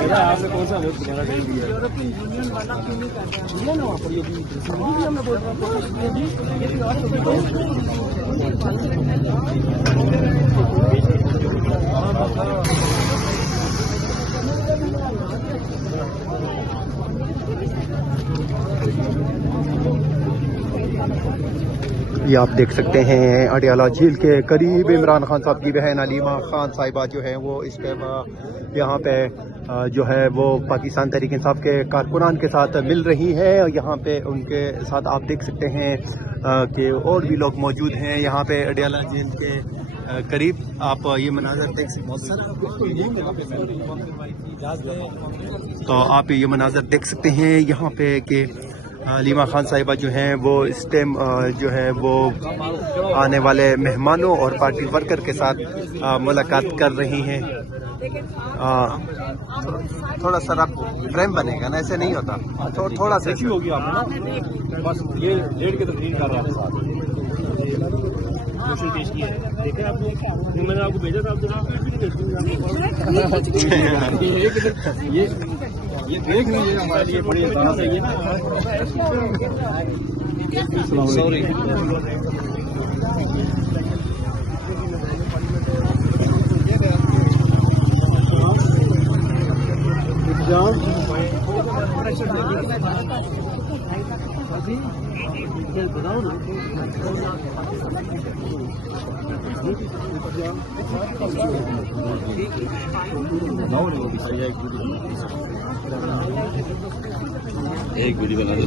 आप में कौन सा वोट तुम्हारा नहीं दिया? यूरोपियन यूनियन वाला क्यों नहीं कर रहा है ना? वहाँ पर ये भी मैं बोल रहा ये आप देख सकते हैं अडियाला झील के करीब इमरान खान साहब की बहन अलीमा खान साहिबा जो है वो इस टाइम यहाँ पे जो है वो पाकिस्तान तहरीक इंसाफ के कारकुनान के साथ मिल रही है। और यहाँ पे उनके साथ आप देख सकते हैं कि और भी लोग मौजूद हैं यहाँ पे अडियाला झील के करीब। आप ये मनाजर देख सकते हैं, तो आप ये मनाजर देख सकते हैं यहाँ पे कि अलीमा खान साहिबा जो हैं वो इस टाइम जो है वो आने वाले मेहमानों और पार्टी वर्कर के साथ मुलाकात कर रही हैं। थोड़ा सा आप फ्रेम बनेगा ना, ऐसे नहीं होता, थोड़ा सा होगी आपने ना, बस ये डेढ़ के तकरीर कर रहा था पेश किया है। देखा आपने, मैंने आपको भेजा था, ये देख लीजिए हमारे लिए बड़ी आसान है ये ना। सॉरी बताओ ना। एक वीडियो बना दो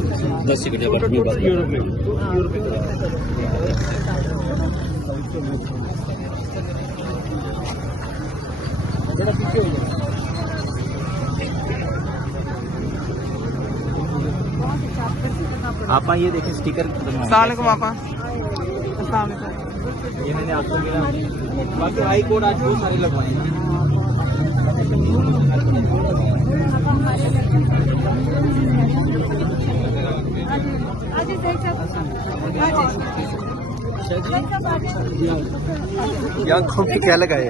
10 सेकंड बाद में बात। आपा ये देखें स्टिकर। अस्सलामुअलैकुम आपा। ये मैंने आपको किया, बाकी हाई कोर्ट आज बहुत सारे लगवाए हैं। आँखों पे क्या लगाए?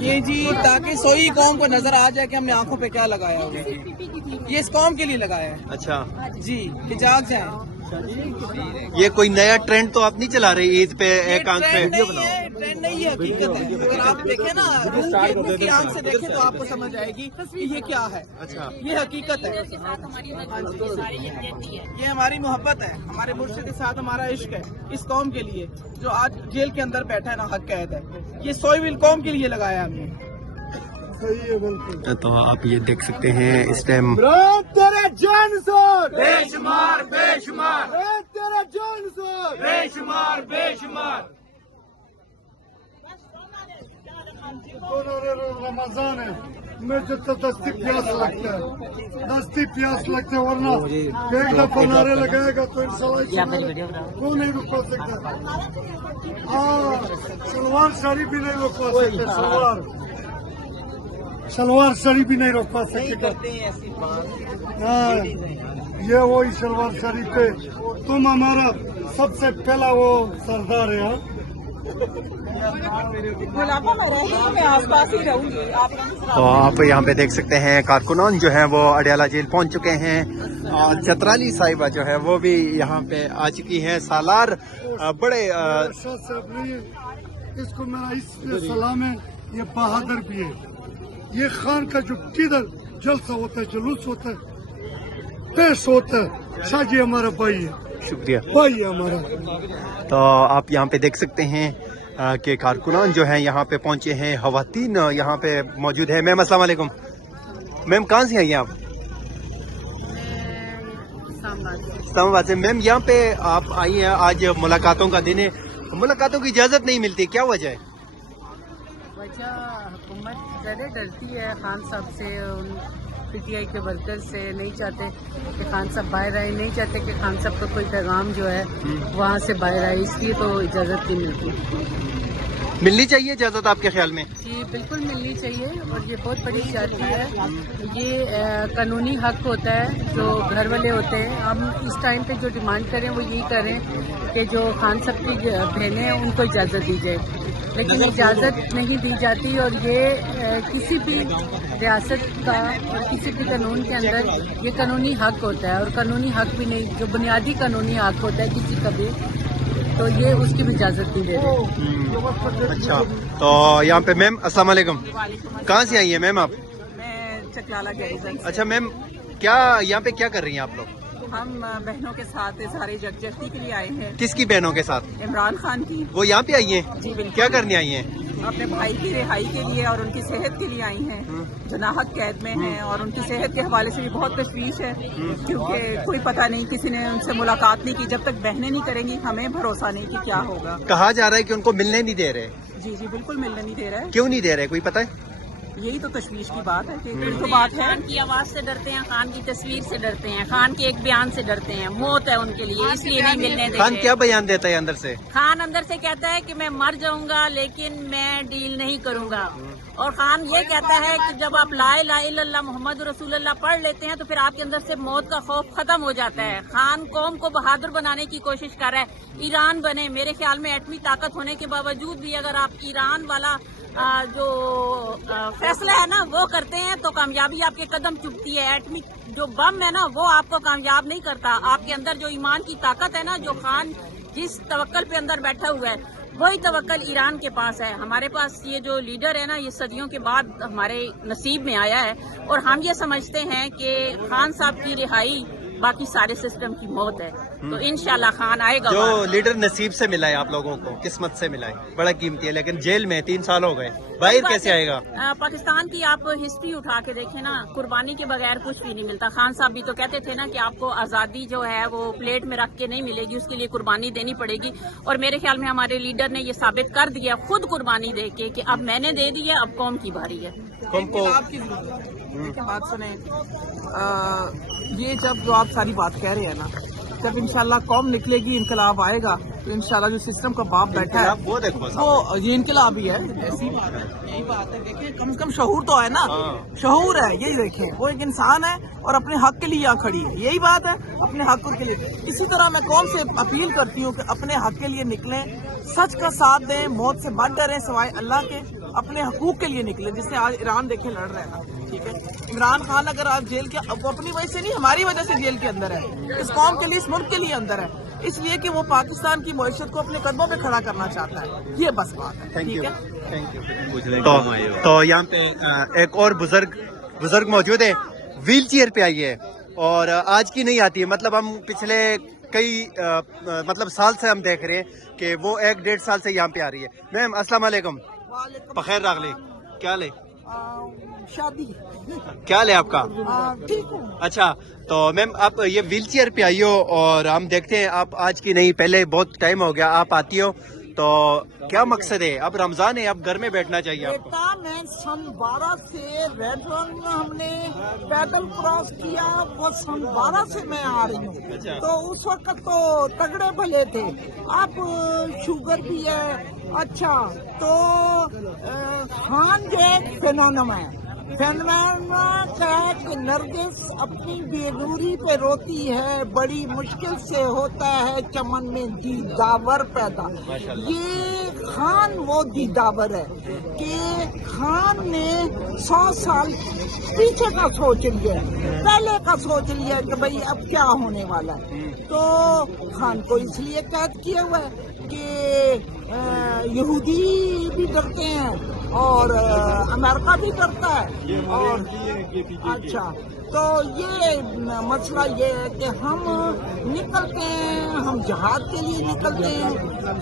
ये जी ताकि सोई कौम को नजर आ जाए कि हमने आंखों पे क्या लगाया हुआ है। ये इस कौम के लिए लगाया है। अच्छा जी, कि जाग जाए। ये कोई नया ट्रेंड तो आप नहीं चला रही ईद पे एक आंख पे? ट्रेंड नहीं है, हकीकत है। अगर आप देखें ना रूह की आंख से देखें तो आपको समझ आएगी कि ये क्या है। अच्छा, ये हकीकत है, ये हमारी मोहब्बत है, हमारे मुर्शिद के साथ हमारा इश्क है इस कौम के लिए जो आज जेल के अंदर बैठा है ना, हक कैद है। ये सोई कौम के लिए लगाया हमने। तो आप ये देख सकते हैं इस टाइम तेरे जान सोर बेशुमार बेशुमार, तेरे जान सोर बेशुमार बेशुमार। रमजान है, मुझे तो दस्ती प्यास लगता है, दस्ती प्यास लगता है, वरना एक दफा नारे लगाएगा तो इंशाल्लाह वो नहीं रुकवा सकता। सलवार साड़ी भी नहीं रुकवा सकते, सलवार साड़ी भी नहीं रोकवा सकेगा। हाँ, ये वही सलवार साड़ी पे तुम हमारा सबसे पहला वो सरदार है। तो आप यहाँ पे देख सकते हैं कारकुनान जो है वो अडियाला जेल पहुँच चुके हैं और चतराली साहिबा जो है वो भी यहाँ पे आ चुकी हैं। सालार बड़े इसको मेरा इसलिए सलाम है, ये बहादुर भी है। ये खान का जो किधर जलसा होता है, जुलूस होता है, पेश होता है, शाजी हमारा भाई है, शुक्रिया भाई है हमारा। तो आप यहाँ पे देख सकते हैं कि कारकुनान जो हैं यहाँ पे पहुँचे हैं, खवातीन यहाँ पे मौजूद है। मैम अस्सलाम वालेकुम। मैम कहाँ से आई हैं आप? इस्लामाबाद से। मैम यहाँ पे आप आई हैं, आज मुलाकातों का दिन है, मुलाकातों की इजाज़त नहीं मिलती, क्या वजह है? वजह हुकूमत ज़्यादा डरती है खान साहब से, PTI के वर्कर से। नहीं चाहते कि खान साहब बाहर आए, नहीं चाहते कि खान साहब का कोई पैगाम जो है वहाँ से बाहर आए, इसलिए तो इजाज़त नहीं मिलती। मिलनी चाहिए इजाज़त आपके ख्याल में? जी बिल्कुल मिलनी चाहिए, और ये बहुत बड़ी जाती है, ये कानूनी हक होता है जो घर वाले होते हैं। हम इस टाइम पे जो डिमांड करें वो यही करें कि जो खान साहब की बहनें हैं उनको इजाज़त दी जाए। لیکن اجازت نہیں دی جاتی، اور یہ کسی بھی ریاست کا اور کسی بھی قانون کے اندر یہ قانونی حق ہوتا ہے، اور قانونی حق بھی نہیں، جو بنیادی قانونی حق ہوتا ہے کسی کا بھی، تو یہ اس کی بھی اجازت نہیں دے رہے۔ اچھا، تو یہاں پہ میم السلام علیکم، کہاں سے آئی ہیں میم آپ؟ میں چکلالہ گیریزن سے۔ اچھا میم، کیا یہاں پہ کیا کر رہی ہیں آپ لوگ؟ ہم بہنوں کے ساتھ اظہار یکجہتی کے لیے آئے ہیں۔ کس کی بہنوں کے ساتھ؟ عمران خان کی۔ وہ یہاں پہ آئی ہیں؟ جی بالکل۔ کیا کرنے آئی ہیں؟ اپنے بھائی کی رہائی کے لیے اور ان کی صحت کے لیے آئی ہیں، جو ناحق قید میں ہیں، اور ان کی صحت کے حوالے سے بھی بہت تشویش ہے، کیونکہ کوئی پتہ نہیں، کسی نے ان سے ملاقات نہیں کی۔ جب تک بہنیں نہیں کریں گی ہمیں بھروسہ نہیں کہ کیا ہوگا۔ کہا جا رہا ہے کہ ان کو ملنے نہیں دے رہے۔ جی جی بالکل ملنے نہیں دے رہا ہے۔ کیوں نہیں دے رہے، کوئی پتہ ہے؟ یہی تو تشویش کی بات ہے کہ یہی تو بات ہے۔ خان کی آواز سے ڈرتے ہیں، خان کی تصویر سے ڈرتے ہیں، خان کے ایک بیان سے ڈرتے ہیں، موت ہے ان کے لیے، اس لیے نہیں ملنے دیتے۔ خان کیا بیان دیتا ہے اندر سے؟ خان اندر سے کہتا ہے کہ میں مر جاؤں گا لیکن میں ڈیل نہیں کروں گا، اور خان یہ کہتا ہے کہ جب آپ لا الہ الا اللہ محمد رسول اللہ پڑھ لیتے ہیں تو پھر آپ کے اندر سے موت کا خوف ختم ہو جاتا ہے۔ خان قوم کو بہادر بنانے کی کوشش کر رہا ہے، ایران بنے۔ میرے خیال میں ایٹمی طاقت ہونے کے باوجود بھی اگر آپ ایران والا جو فیصلہ ہے نا وہ کرتے ہیں تو کامیابی آپ کے قدم چبھتی ہے۔ ایٹمی جو بم ہے نا وہ آپ کو کامیاب نہیں کرتا۔ آپ کے اندر جو ایمان کی طاقت ہے نا، جو خان جس توکل پہ اندر بیٹھا ہوا ہے، وہی توکل ایران کے پاس ہے۔ ہمارے پاس یہ جو لیڈر ہے نا، یہ صدیوں کے بعد ہمارے نصیب میں آیا ہے، اور ہم یہ سمجھتے ہیں کہ خان صاحب کی رہائی باقی سارے سسٹم کی موت ہے، تو انشاءاللہ خان آئے گا۔ جو لیڈر نصیب سے ملا ہے آپ لوگوں کو، قسمت سے ملا ہے، بڑا قیمتی ہے، لیکن جیل میں 3 سال ہو گئے، باہر کیسے آئے گا؟ پاکستان کی آپ ہسٹری اٹھا کے دیکھیں نا، قربانی کے بغیر کچھ بھی نہیں ملتا۔ خان صاحب بھی تو کہتے تھے نا کہ آپ کو آزادی جو ہے وہ پلیٹ میں رکھ کے نہیں ملے گی، اس کے لیے قربانی دینی پڑے گی، اور میرے خیال میں ہمارے لیڈر نے یہ ثابت کر دیا خود قربانی دے کے کہ اب میں نے دے دی ہے، اب قوم کی باری ہے۔ قوم کو انقلاب کی ضرورت ہے۔ لیکن بات سنیں، یہ جب جو آپ ساری بات کہہ رہے ہیں نا، جب انشاءاللہ قوم نکلے گی، انقلاب آئے گا، تو انشاءاللہ جو سسٹم کا باپ بیٹھا ہے وہ دیکھو وہ یہ انقلاب ہی ہے۔ ایسی بات ہے، یہی بات ہے۔ دیکھیں کم از کم شعور تو ہے نا، شعور ہے، یہی دیکھیں وہ ایک انسان ہے اور اپنے حق کے لیے یہاں کھڑی ہے، یہی بات ہے، اپنے حق کے لیے۔ اسی طرح میں قوم سے اپیل کرتی ہوں کہ اپنے حق کے لیے نکلیں، سچ کا ساتھ دیں، موت سے بچ ڈریں سوائے اللہ کے، اپنے حقوق کے لیے نکلیں، جس سے آج ایران دیکھیں لڑ رہا ہے نا، ٹھیک ہے۔ عمران خان اگر آج جیل کے، وہ اپنی وجہ سے نہیں، ہماری وجہ سے جیل کے اندر ہے، اس قوم کے لیے، اس ملک کے لیے اندر ہے، اس لیے کہ وہ پاکستان کی معیشت کو اپنے قدموں پہ کھڑا کرنا چاہتا ہے، یہ بس بات ہے، ٹھیک ہے۔ تو یہاں پہ ایک اور بزرگ موجود ہے، ویل چیئر پہ آئی ہے، اور آج کی نہیں آتی ہے، مطلب ہم پچھلے کئی مطلب سال سے ہم دیکھ رہے ہیں کہ وہ 1-1.5 سال سے یہاں پہ آ رہی ہے۔ میم السلام علیکم، بخیر راغلی، کیا لے؟ شادی کیا لے آپ کا؟ ٹھیک ہوں۔ اچھا، تو میم آپ یہ ویل چیئر پہ آئی ہو، اور ہم دیکھتے ہیں آپ آج کی نہیں، پہلے بہت ٹائم ہو گیا آپ آتی ہو، تو کیا مقصد ہے؟ اب رمضان ہے، اب گھر میں بیٹھنا چاہیے آپ کو۔ بیٹا میں سن 12 سے ریڈ رن ہم نے پیدل کراس کیا، وہ سن 12 سے میں آ رہی ہوں، تو اس وقت تو تگڑے بھلے تھے، اب شوگر بھی ہے۔ اچھا، تو خان جو ایک فینونم ہے، فینومنا کا ہے کہ نرگس اپنی بے نوری پہ روتی ہے، بڑی مشکل سے ہوتا ہے چمن میں دیداور پیدا۔ یہ خان وہ دیداور ہے کہ خان نے 100 سال پیچھے کا سوچ لیا، پہلے کا سوچ لیا کہ بھئی اب کیا ہونے والا ہے، تو خان کو اس لیے قید کیا ہوا ہے کہ یہودی بھی ڈرتے ہیں اور امریکہ بھی ڈرتا ہے، اور اچھا تو یہ مسئلہ یہ ہے کہ ہم نکلتے ہیں، ہم جہاد کے لیے نکلتے ہیں،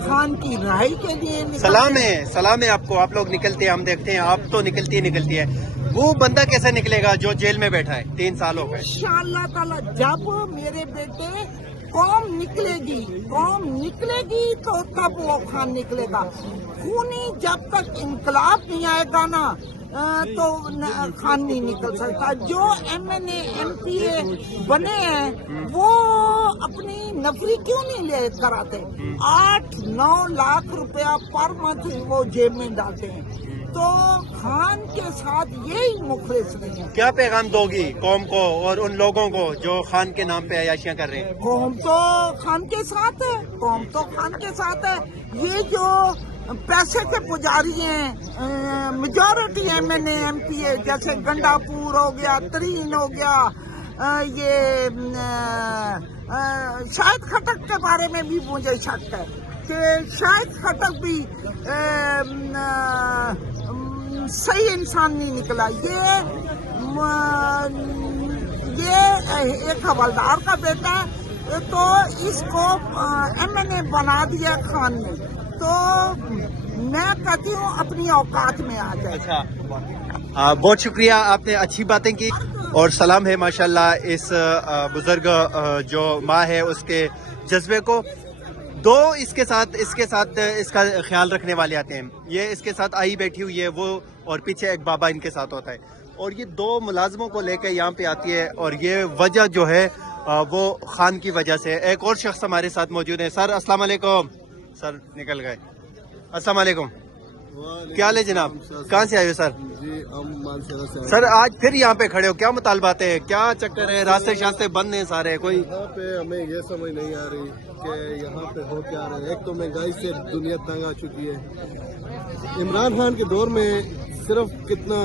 خان کی رہائی کے لیے نکلتے ہیں۔ سلام ہے آپ کو، آپ لوگ نکلتے ہیں، ہم دیکھتے ہیں آپ تو نکلتی ہے، وہ بندہ کیسے نکلے گا جو جیل میں بیٹھا ہے 3 سال ہو گئے؟ انشاءاللہ تعالی جب میرے بیٹے قوم نکلے گی تو تب وہ خان نکلے گا۔ خونی جب تک انقلاب نہیں آئے گا نا تو خان نہیں نکل سکتا۔ جو MNA MPA بنے ہیں وہ اپنی نفری کیوں نہیں لے کر آتے؟ 8-9 لاکھ روپیہ پر منتھ وہ جیب میں ڈالتے ہیں، تو خان کے ساتھ یہی مخلص نہیں ہے۔ کیا پیغام دو گی قوم کو اور ان لوگوں کو جو خان کے نام پہ عیاشیاں کر رہے ہیں؟ قوم تو خان کے ساتھ ہے، قوم تو خان کے ساتھ ہے۔ یہ جو पैसे के पुजारी हैं, मेजॉरिटी MNA MPA जैसे गंडापुर हो गया, तरीन हो गया, ये शाहिद खटक के बारे में भी मुझे शक है कि शाहिद खटक भी सही इंसान नहीं निकला। ये एक हवलदार का बेटा है, तो इसको MNA बना दिया खान ने, तो मैं कहती हूँ अपनी औकात में आ जाए। बहुत शुक्रिया, आपने अच्छी बातें की और सलाम है माशाल्लाह इस बुजुर्ग जो माँ है उसके जज्बे को। दो इसके साथ इसका ख्याल रखने वाले आते हैं, ये इसके साथ आई बैठी हुई है वो, और पीछे एक बाबा इनके साथ होता है, और ये दो मुलाजमों को लेकर यहाँ पे आती है, और ये वजह जो है वो खान की वजह से। एक और शख्स हमारे साथ मौजूद है। सर अस्सलाम वालेकुम। सर निकल गए। अस्सलाम वालेकुम, क्या हाल है जनाब, कहाँ से आए हो सर? जी हम मानसरा से। सर आज फिर यहाँ पे खड़े हो, क्या मुतालबात है, क्या चक्कर है? रास्ते शास्ते बंद हैं सारे, कोई यहाँ पे हमें ये समझ नहीं आ रही कि यहाँ पे हो क्या रहा है। एक तो महंगाई से दुनिया तंग आ चुकी है। इमरान खान के दौर में सिर्फ कितना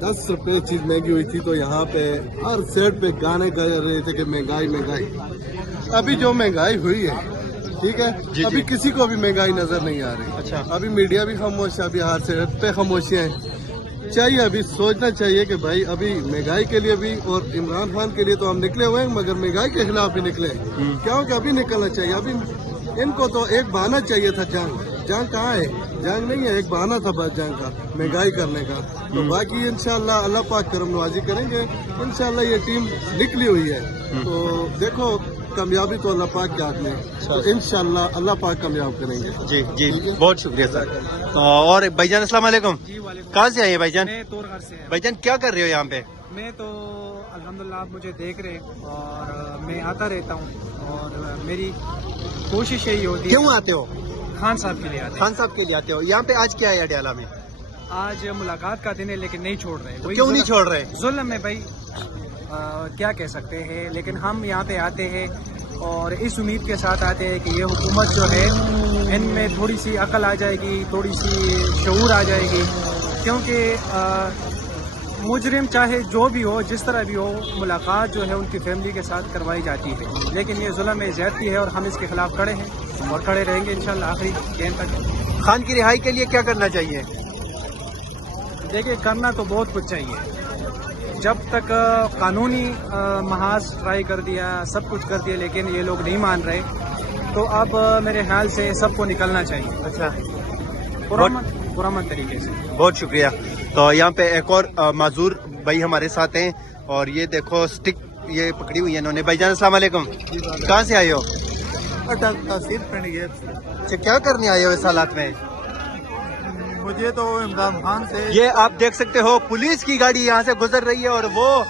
10 रुपए चीज महंगी हुई थी, तो यहाँ पे हर सेट पे गाने गा रहे थे कि महंगाई महंगाई। अभी जो महंगाई हुई है ठीक है, अभी किसी को भी महंगाई नजर नहीं आ रही। अच्छा, अभी मीडिया भी खामोश है, अभी हर सेट पे खामोशियां हैं। चाहिए अभी सोचना चाहिए कि भाई अभी महंगाई के लिए भी और इमरान खान के लिए तो हम निकले हुए हैं, मगर महंगाई के खिलाफ भी निकले, क्योंकि अभी निकलना चाहिए। अभी इनको तो एक बहाना चाहिए था, जंग कहाँ है? जंग नहीं है, एक बहाना था बस जंग का, महंगाई करने का। तो बाकी इंशाल्लाह अल्लाह पाक करम नवाजी करेंगे, इंशाल्लाह ये टीम निकली हुई है। तो देखो कामयाबी तो अल्लाह पाक के हाथ में, तो इंशाल्लाह अल्लाह पाक कामयाब करेंगे। जी जी बहुत शुक्रिया सर। और भाईजान अस्सलाम वालेकुम, कहाँ से आए हैं भाईजान? मैं तोरघर से। भाईजान क्या कर रहे हो यहाँ पे? मैं तो अल्हम्दुलिल्लाह आप मुझे देख रहे हैं और मैं आता रहता हूँ, और मेरी कोशिश यही होती है। क्यों आते हो? खान साहब के लिए आते हैं। खान साहब के लिए आते हो। यहाँ पे आज क्या है अडियाला में? आज मुलाकात का दिन है लेकिन नहीं छोड़ रहे। वही क्यों नहीं छोड़ रहे? जुल्म है भाई, क्या कह सकते हैं, लेकिन हम यहाँ पे आते हैं और इस उम्मीद के साथ आते हैं कि ये हुकूमत जो है इनमें थोड़ी सी अकल आ जाएगी, थोड़ी सी शऊर आ जाएगी, क्योंकि मुजरिम चाहे जो भी हो, जिस तरह भी हो, मुलाकात जो है उनकी फैमिली के साथ करवाई जाती है, लेकिन ये जुल्म में ज़्यादती है और हम इसके खिलाफ खड़े हैं और खड़े रहेंगे इंशाल्लाह आखिरी गेंद तक। खान की रिहाई के लिए क्या करना चाहिए? देखिए करना तो बहुत कुछ चाहिए। जब तक कानूनी महाज ट्राई कर दिया, सब कुछ कर दिया, लेकिन ये लोग नहीं मान रहे, तो अब मेरे ख्याल से सबको निकलना चाहिए। अच्छा, पुरअमन तरीके से। बहुत शुक्रिया। तो यहाँ पे एक और माजूर भाई हमारे साथ हैं, और ये देखो स्टिक ये पकड़ी हुई है इन्होंने। भाईजान अस्सलाम वालेकुम, कहाँ से आए हो? अच्छा, क्या करने आए हो इस हालात में? मुझे तो इमरान खान से ये आप देख सकते हो पुलिस की गाड़ी यहाँ से गुजर रही है, और वो